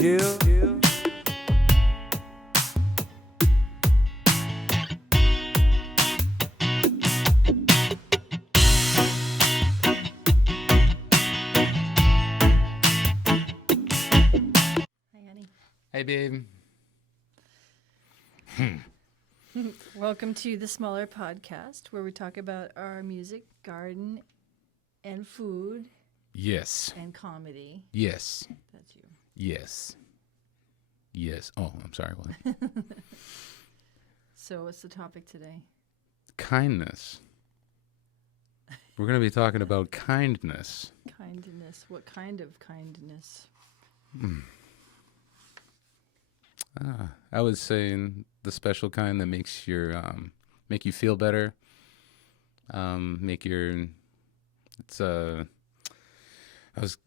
Yeah. Hi, honey. Hey, babe. Welcome to the Smaller Podcast, where we talk about our music, garden, and food, Yes. and comedy. Yes. That's you. Yes. Yes. Oh, I'm sorry. What? So, what's the topic today? Kindness. We're going to be talking about kindness. Kindness. What kind of kindness? I was saying the special kind that makes make you feel better. I was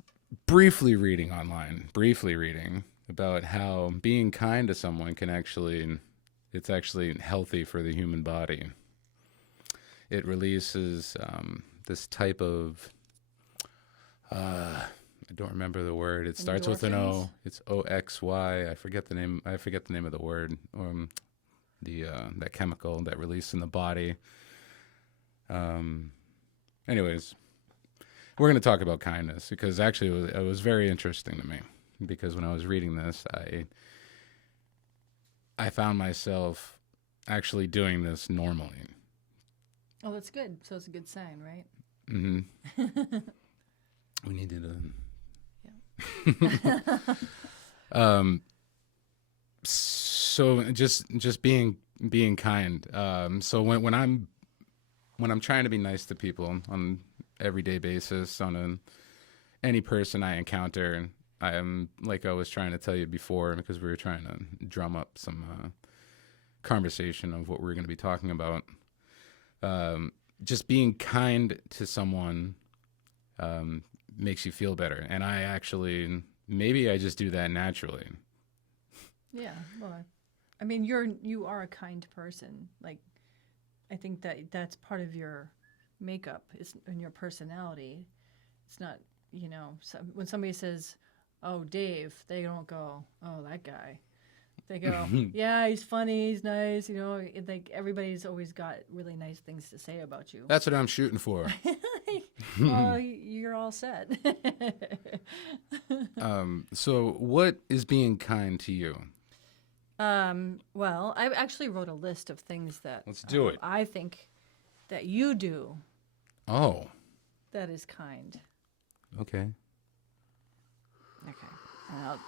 briefly reading online, about how being kind to someone it's actually healthy for the human body. It releases this type of, I don't remember the word. It starts with an O. It's OXY. I forget the name of the word. That chemical that released in the body. Anyways, we're going to talk about kindness because actually it was very interesting to me because when I was reading this, I found myself actually doing this normally. Oh, that's good. So, it's a good sign, right? Mm-hmm. We needed so just being kind. So when I'm trying to be nice to people on everyday basis, any person I encounter, I am, like I was trying to tell you before, because we were trying to drum up some conversation of what we're going to be talking about. Just being kind to someone makes you feel better, and maybe I just do that naturally. Yeah. Well, I mean, you are a kind person. Like, I think that's part of your makeup and your personality. It's not, when somebody says, "Oh, Dave," they don't go, "Oh, that guy." They go, "Yeah, he's funny, he's nice." Like everybody's always got really nice things to say about you. That's what I'm shooting for. Well, you're all set. So what is being kind to you? Well, I actually wrote a list of things that Let's do it. I think that you do. Oh. That is kind. Okay. And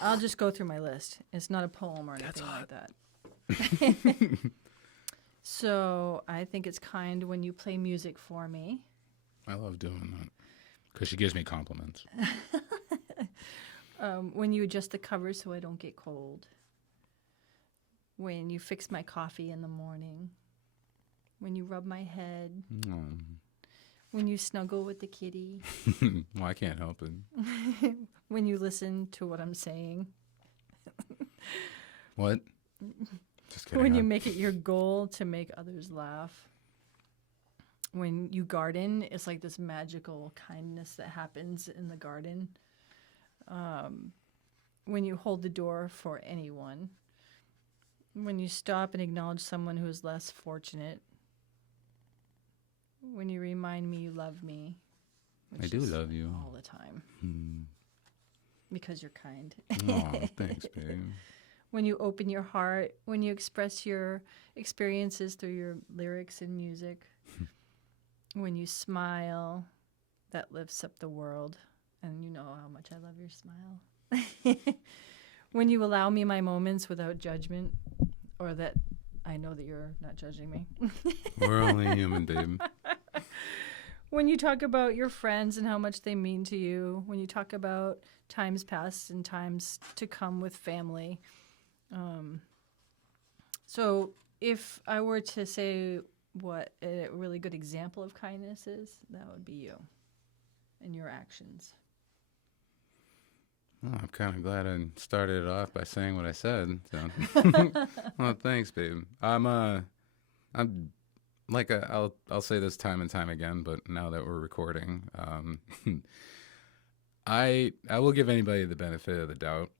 I'll just go through my list. It's not a poem or anything like that. So I think it's kind when you play music for me. I love doing that because she gives me compliments. When you adjust the covers so I don't get cold. When you fix my coffee in the morning. When you rub my head. When you snuggle with the kitty. Well, I can't help it. When you listen to what I'm saying. What? Just kidding. When you make it your goal to make others laugh. When you garden, it's like this magical kindness that happens in the garden. When you hold the door for anyone. When you stop and acknowledge someone who is less fortunate. When you remind me you love me. I do love you. All the time. Because you're kind. Oh, thanks, babe. When you open your heart. When you express your experiences through your lyrics and music. When you smile. That lifts up the world. And you know how much I love your smile. When you allow me my moments without judgment. Or that I know that you're not judging me. We're only human, babe. When you talk about your friends and how much they mean to you. When you talk about times past and times to come with family. So if I were to say what a really good example of kindness is, that would be you and your actions. Oh, I'm kind of glad I started it off by saying what I said. So. Well, thanks, babe. I'm like I'll say this time and time again, but now that we're recording, I will give anybody the benefit of the doubt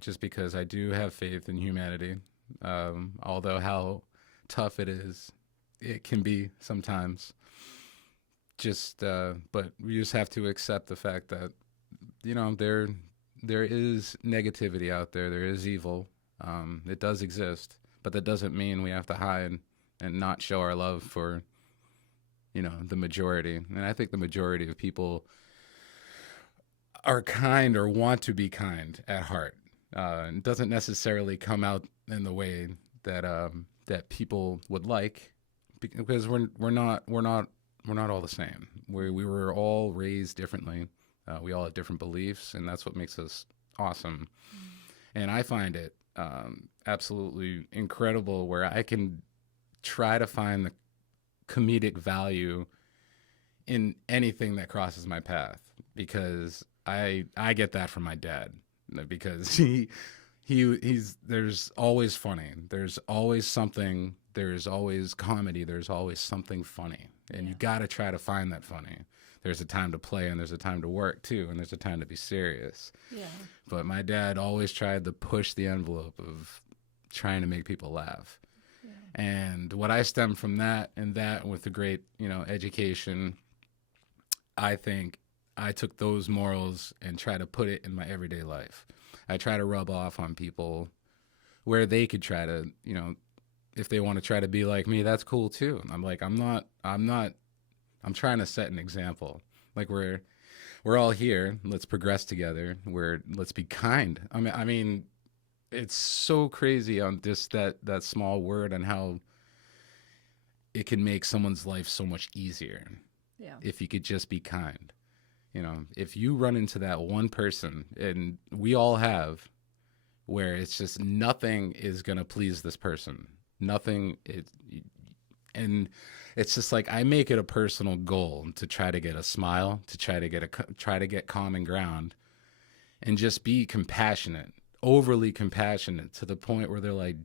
just because I do have faith in humanity. Although how tough it can be sometimes. But we just have to accept the fact that there is negativity out there. There is evil. It does exist, but that doesn't mean we have to hide and not show our love for the majority. And I think the majority of people are kind or want to be kind at heart. It doesn't necessarily come out in the way that people would like, because we're not all the same. We were all raised differently. We all have different beliefs, and that's what makes us awesome. And I find it absolutely incredible where I can try to find the comedic value in anything that crosses my path, because I get that from my dad, because he's there's always funny, there's always something, there's always comedy, there's always something funny, and you got to try to find that funny. There's a time to play and there's a time to work too, and there's a time to be serious. Yeah. But my dad always tried to push the envelope of trying to make people laugh. Yeah. And what I stem from that, and that with the great, education, I think I took those morals and try to put it in my everyday life. I try to rub off on people where they could try to, if they want to try to be like me, that's cool too. And I'm like, I'm trying to set an example. Like we're all here. Let's progress together. Let's be kind. I mean, it's so crazy on just that small word and how it can make someone's life so much easier. Yeah. If you could just be kind. If you run into that one person, and we all have, where it's just nothing is going to please this person. Nothing is, and it's just like I make it a personal goal to try to get a smile, to try to get common ground, and just be compassionate, overly compassionate, to the point where they're like,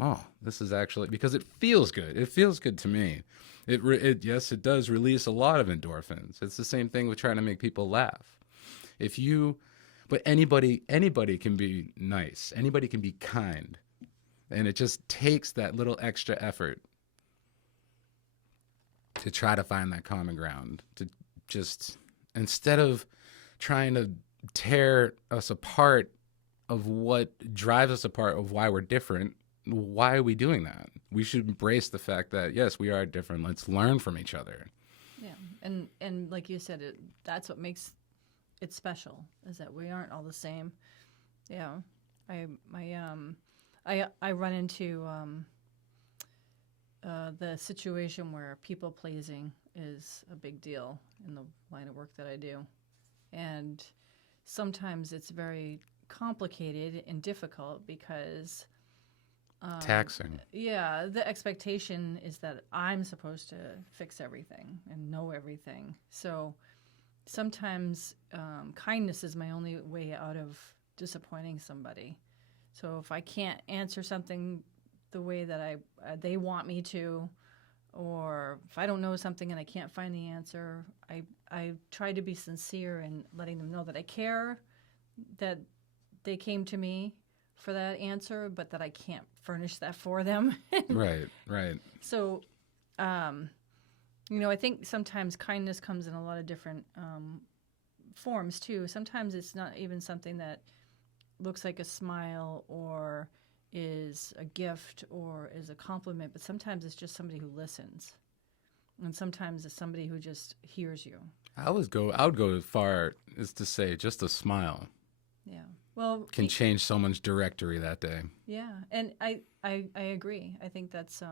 "Oh, this is actually," because it feels good. It feels good to me. Yes, it does release a lot of endorphins. It's the same thing with trying to make people laugh. But anybody can be nice. Anybody can be kind, and it just takes that little extra effort to try to find that common ground, to just, instead of trying to tear us apart of what drives us apart, of why we're different, why are we doing that? We should embrace the fact that, yes, we are different. Let's learn from each other. Yeah, and like you said, that's what makes it special, is that we aren't all the same. Yeah, I run into the situation where people pleasing is a big deal in the line of work that I do, and sometimes it's very complicated and difficult because taxing. Yeah, the expectation is that I'm supposed to fix everything and know everything. So sometimes kindness is my only way out of disappointing somebody. So if I can't answer something the way that they want me to, or if I don't know something and I can't find the answer, I try to be sincere in letting them know that I care, that they came to me for that answer, but that I can't furnish that for them. Right. So, I think sometimes kindness comes in a lot of different forms too. Sometimes it's not even something that looks like a smile or is a gift or is a compliment, but sometimes it's just somebody who listens. And sometimes it's somebody who just hears you. I would go as far as to say just a smile. Yeah. Well, can change someone's directory that day. Yeah, and I agree. I think that's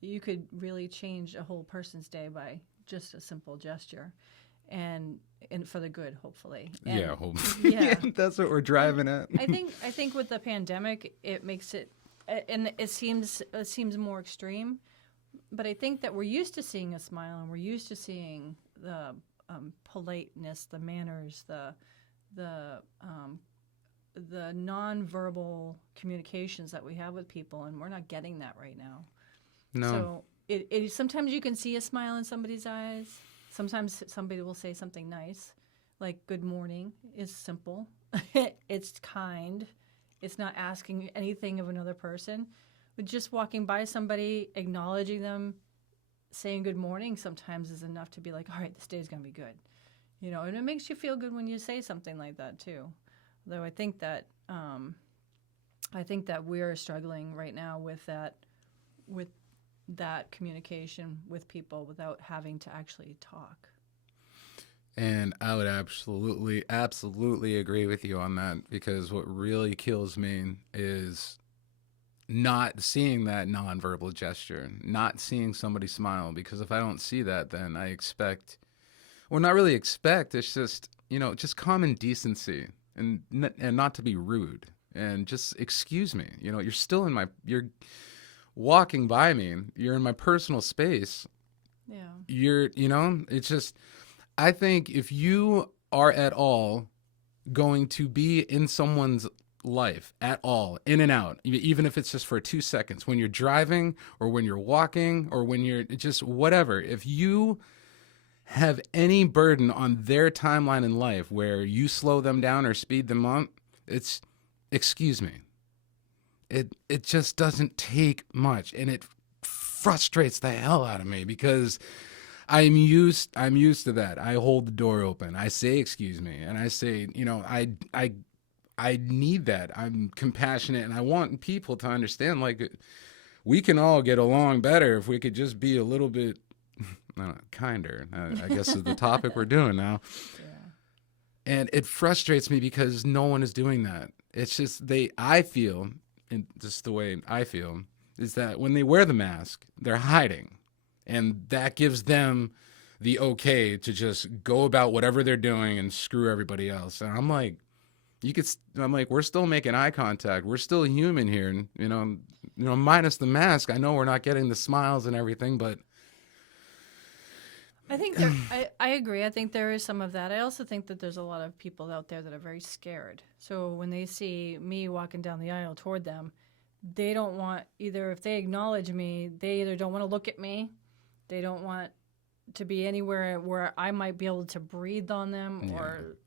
you could really change a whole person's day by just a simple gesture, and for the good, hopefully. And, yeah, hopefully. Yeah, that's what we're driving at. I think with the pandemic, it makes it, and it seems more extreme. But I think that we're used to seeing a smile, and we're used to seeing the politeness, the manners, the nonverbal communications that we have with people, and we're not getting that right now. No. So it sometimes you can see a smile in somebody's eyes. Sometimes somebody will say something nice, Like good morning is simple. It's kind. It's not asking anything of another person. But just walking by somebody, acknowledging them, saying good morning sometimes is enough to be like, all right, this day's going to be good. And it makes you feel good when you say something like that too. Though I think that we're struggling right now with that communication with people without having to actually talk. And I would absolutely agree with you on that, because what really kills me is not seeing that nonverbal gesture, not seeing somebody smile. Because if I don't see that, then I expect, well, not really expect, it's just, just common decency, and not to be rude, and just excuse me. You're walking by me, you're in my personal space. Yeah. It's just, I think if you are at all going to be in someone's life at all, in and out, even if it's just for 2 seconds, when you're driving or when you're walking or when you're just whatever, if you have any burden on their timeline in life where you slow them down or speed them up, it's excuse me. It just doesn't take much, and it frustrates the hell out of me, because I'm used to that. I hold the door open. I say excuse me, and I say, I need that. I'm compassionate, and I want people to understand, like, we can all get along better if we could just be a little bit kinder, I guess is the topic we're doing now. Yeah. And it frustrates me because no one is doing that. It's just I feel, and just the way I feel, is that when they wear the mask, they're hiding. And that gives them the okay to just go about whatever they're doing and screw everybody else. And I'm like, we're still making eye contact. We're still human here. And, minus the mask, I know we're not getting the smiles and everything, but I think I agree. I think there is some of that. I also think that there's a lot of people out there that are very scared. So when they see me walking down the aisle toward them, they don't want, either if they acknowledge me, they either don't want to look at me, they don't want to be anywhere where I might be able to breathe on them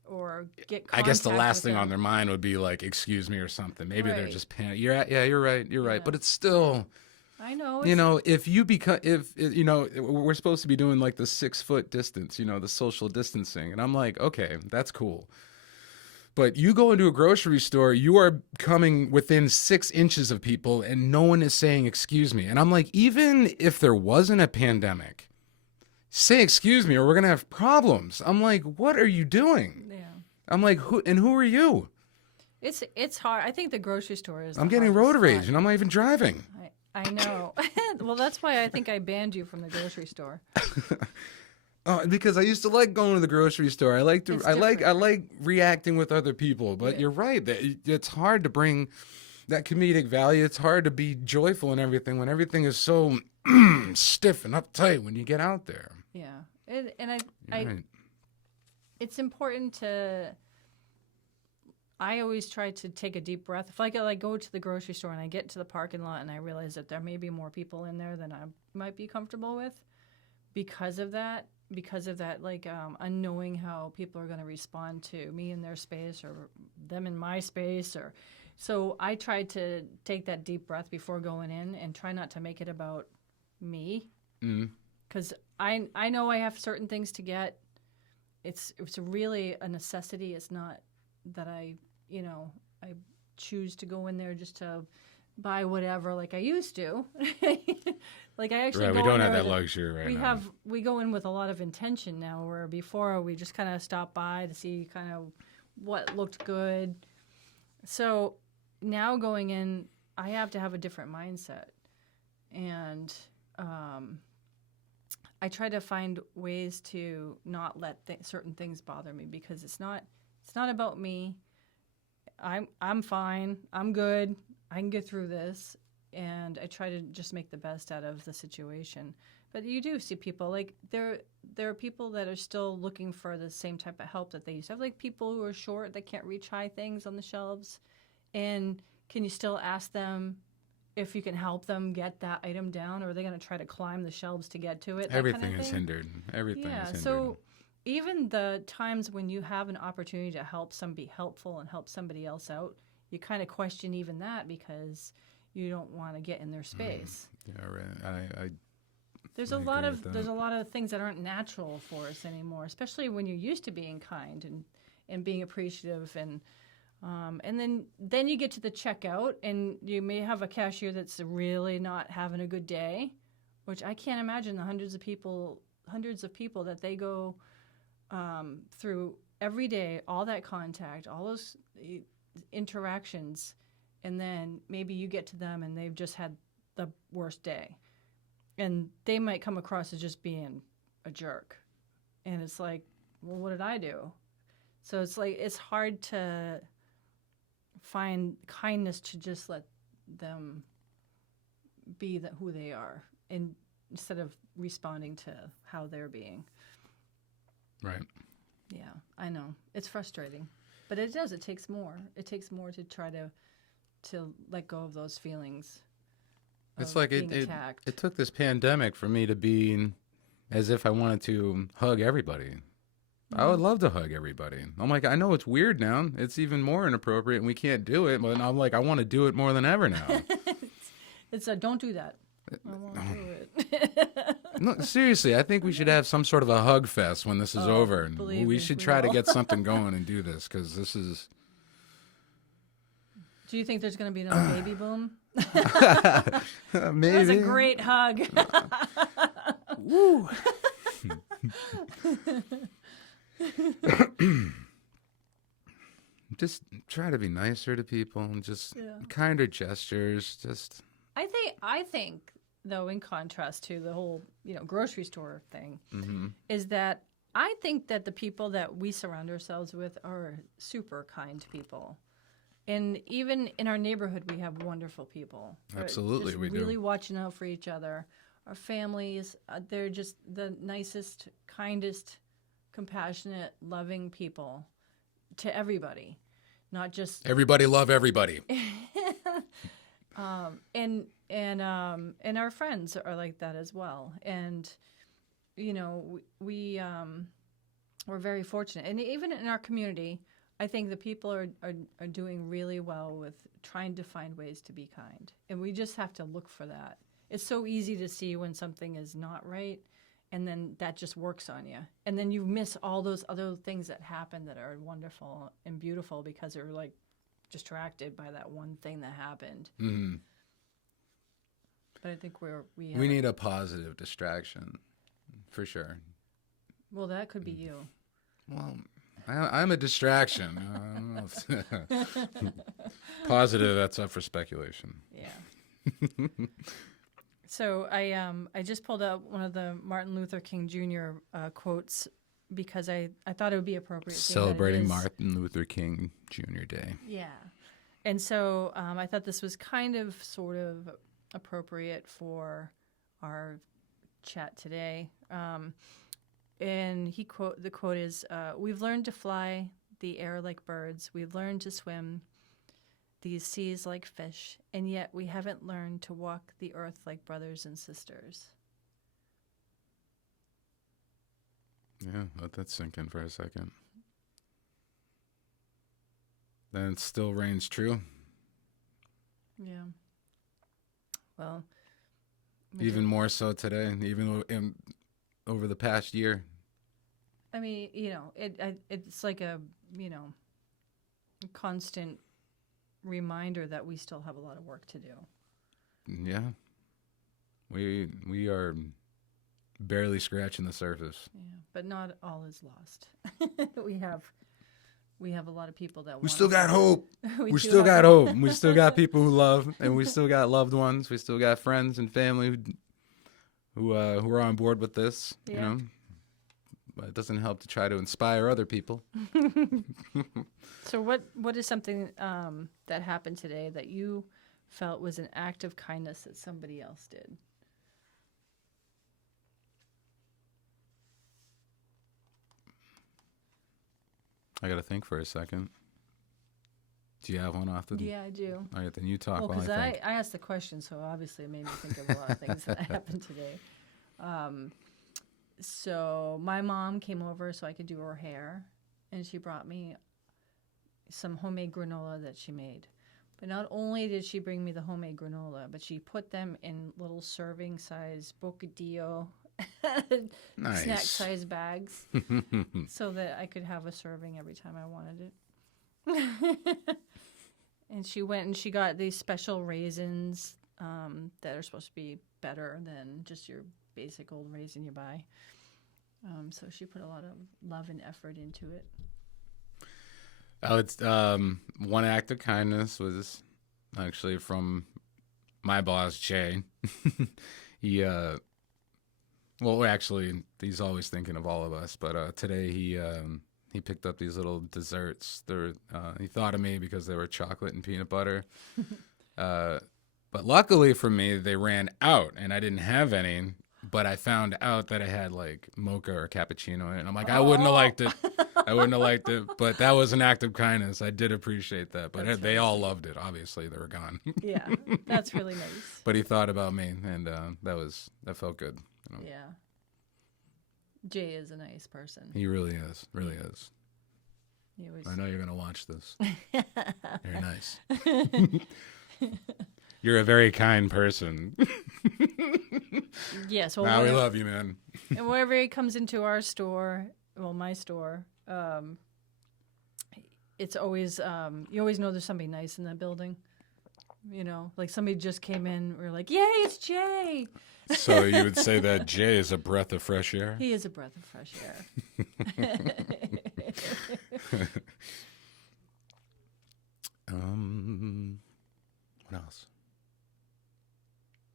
or get contact. I guess the last with thing them. on their mind would be like, excuse me or something. Maybe they're Right. just panicked. You're right. Yeah. But it's still, I know. if we're supposed to be doing like the 6 foot distance, the social distancing. And I'm like, okay, that's cool. But you go into a grocery store, you are coming within 6 inches of people and no one is saying, excuse me. And I'm like, even if there wasn't a pandemic, say, excuse me, or we're going to have problems. I'm like, what are you doing? Yeah. I'm like, who are you? It's hard. I think the grocery store is. I'm getting road rage and I'm not even driving. I know. Well, that's why I think I banned you from the grocery store. Because I used to like going to the grocery store. I like reacting with other people. But you're right. It's hard to bring that comedic value. It's hard to be joyful and everything when everything is so stiff and uptight when you get out there. Yeah, Right. It's important to. I always try to take a deep breath. If I go to the grocery store and I get to the parking lot and I realize that there may be more people in there than I might be comfortable with, because of that, unknowing how people are going to respond to me in their space or them in my space, so I try to take that deep breath before going in and try not to make it about me, because I know I have certain things to get. It's really a necessity. It's not that I choose to go in there just to buy whatever like I used to. Like I actually we don't have that luxury right now. We go in with a lot of intention now, where before we just kind of stop by to see kind of what looked good. So now going in, I have to have a different mindset, and I try to find ways to not let certain things bother me, because it's not about me. I'm fine. I'm good. I can get through this, and I try to just make the best out of the situation. But you do see people, like, there are people that are still looking for the same type of help that they used to have, like people who are short that can't reach high things on the shelves, and can you still ask them if you can help them get that item down, or are they going to try to climb the shelves to get to it? Everything is hindered. Everything is hindered. So even the times when you have an opportunity to help somebody helpful and help somebody else out, you kind of question even that because you don't want to get in their space. Yeah, right. There's I a lot agree of with there's that. a lot of things that aren't natural for us anymore, especially when you're used to being kind and being appreciative and then you get to the checkout and you may have a cashier that's really not having a good day, which I can't imagine the hundreds of people that they go through every day, all that contact, all those interactions, and then maybe you get to them and they've just had the worst day, and they might come across as just being a jerk, and it's like, well, what did I do? So it's like it's hard to find kindness to just let them be who they are, and instead of responding to how they're being. Right. Yeah, I know. It's frustrating. But it does. It takes more. It takes more to try to let go of those feelings It's of like being it attacked. it took this pandemic for me to be as if I wanted to hug everybody. I would love to hug everybody. I'm like, I know it's weird now. It's even more inappropriate and we can't do it, but I'm like, I want to do it more than ever now. It's a don't do that. I won't do it. No, seriously, I think we should have some sort of a hug fest when this is Oh, over. And believe we me, should we try to will. get something going and do this because this is. Do you think there's going to be another baby boom? Maybe. That was a great hug. Woo. Just try to be nicer to people and just kinder gestures. Just I think though, in contrast to the whole grocery store thing, is that I think that the people that we surround ourselves with are super kind people. And even in our neighborhood, we have wonderful people. Absolutely, just we do. really watching out for each other. Our families, they're just the nicest, kindest, compassionate, loving people to everybody, not just everybody love everybody. and our friends are like that as well. And we're very fortunate, and even in our community, I think the people are doing really well with trying to find ways to be kind, and we just have to look for that. It's so easy to see when something is not right, and then that just works on you, and then you miss all those other things that happen that are wonderful and beautiful because they're like distracted by that one thing that happened. Mm-hmm. But I think we need a positive distraction, for sure. Well, that could be you. Well, I'm a distraction. I don't know if positive, that's up for speculation. Yeah. So I just pulled out one of the Martin Luther King Jr. Quotes because I thought it would be appropriate. Celebrating Martin Luther King Jr. Day. Yeah. And so I thought this was kind of sort of appropriate for our chat today. And the quote is, "We've learned to fly the air like birds. We've learned to swim these seas like fish, and yet we haven't learned to walk the earth like brothers and sisters." Yeah, let that sink in for a second. Then it still reigns true. Yeah. Well, even more so today, even over the past year. I mean, it's like a constant reminder that we still have a lot of work to do. Yeah. We are barely scratching the surface. Yeah, but not all is lost. we have a lot of people that we still got hope. We still got hope. We still got people who love, and we still got loved ones. We still got friends and family who are on board with this. Yeah. But it doesn't help to try to inspire other people. So what is something that happened today that you felt was an act of kindness that somebody else did? I got to think for a second. Do you have one off the... Yeah, I do. All right, then you talk Well, while because I think. I asked the question, so obviously it made me think of a lot of things that happened today. So my mom came over so I could do her hair, and she brought me some homemade granola that she made. But not only did she bring me the homemade granola, but she put them in little serving size bocadillo Nice. snack size bags so that I could have a serving every time I wanted it. And she went and she got these special raisins that are supposed to be better than just your basic old raisin you buy. So she put a lot of love and effort into it. Oh, it's one act of kindness was actually from my boss Jay. He well, actually, he's always thinking of all of us. But today he picked up these little desserts. He thought of me because they were chocolate and peanut butter. But luckily for me, they ran out, and I didn't have any. But I found out that I had like mocha or cappuccino in it. And I'm like, I wouldn't have liked it. I wouldn't have liked it. But that was an act of kindness. I did appreciate that. But they all loved it. Obviously, they were gone. Yeah, that's really nice. But he thought about me, and that felt good. You know? Yeah. Jay is a nice person. He really is. Really is. He always... I know you're going to watch this. Very nice. You're a very kind person. Yes. Well, we love you, man. And whenever he comes into our store, well, my store, it's always, you always know there's somebody nice in that building. You know, like somebody just came in. We're like, yay, it's Jay. So you would say that Jay is a breath of fresh air? He is a breath of fresh air. What else?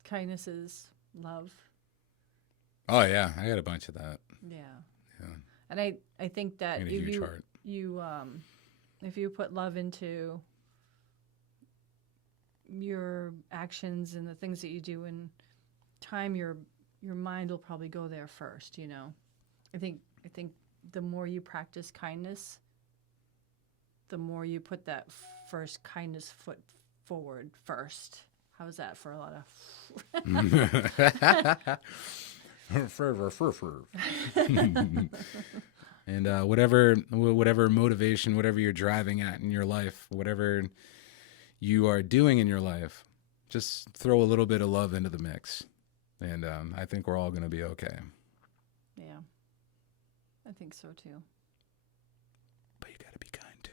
Kindness is love. Oh yeah, I got a bunch of that. Yeah. Yeah. And I think that I got a huge heart. If you put love into your actions and the things that you do in time, your mind will probably go there first, you know. I think the more you practice kindness, the more you put that first kindness foot forward first. How's that for a lot of And whatever motivation, whatever you're driving at in your life, whatever you are doing in your life, just throw a little bit of love into the mix, and I think we're all going to be okay. Yeah, I think so too. But you got to be kind too.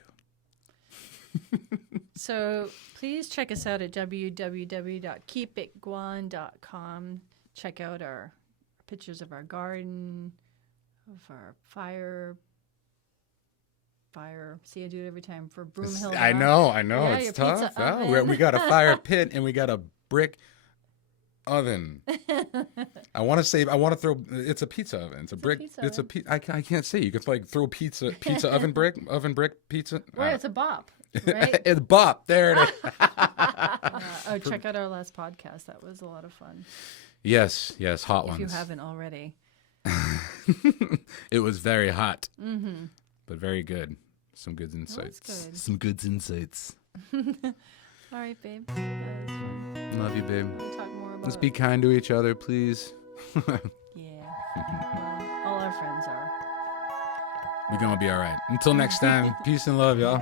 So please check us out at www.keepitgwaan.com. Check out our pictures of our garden, of our fire. See, I do it every time for Broomhill. I know. Yeah, it's your tough. pizza Oh, oven. we got a fire pit and we got a brick oven. I want to throw. It's a pizza oven. It's a brick. It's a. I can't say. You can like throw pizza oven brick pizza. Right, it's a bop. Right? It's bop. There it is. Check out our last podcast. That was a lot of fun. Yes, hot ones. If you haven't already. It was very hot, but very good. Some good insights. Good. Some good insights. All right, babe. That was fun. Love you, babe. We'll talk more about Let's be kind to each other, please. Yeah. Well, all our friends are. We're gonna be all right. Until next time, peace and love, y'all.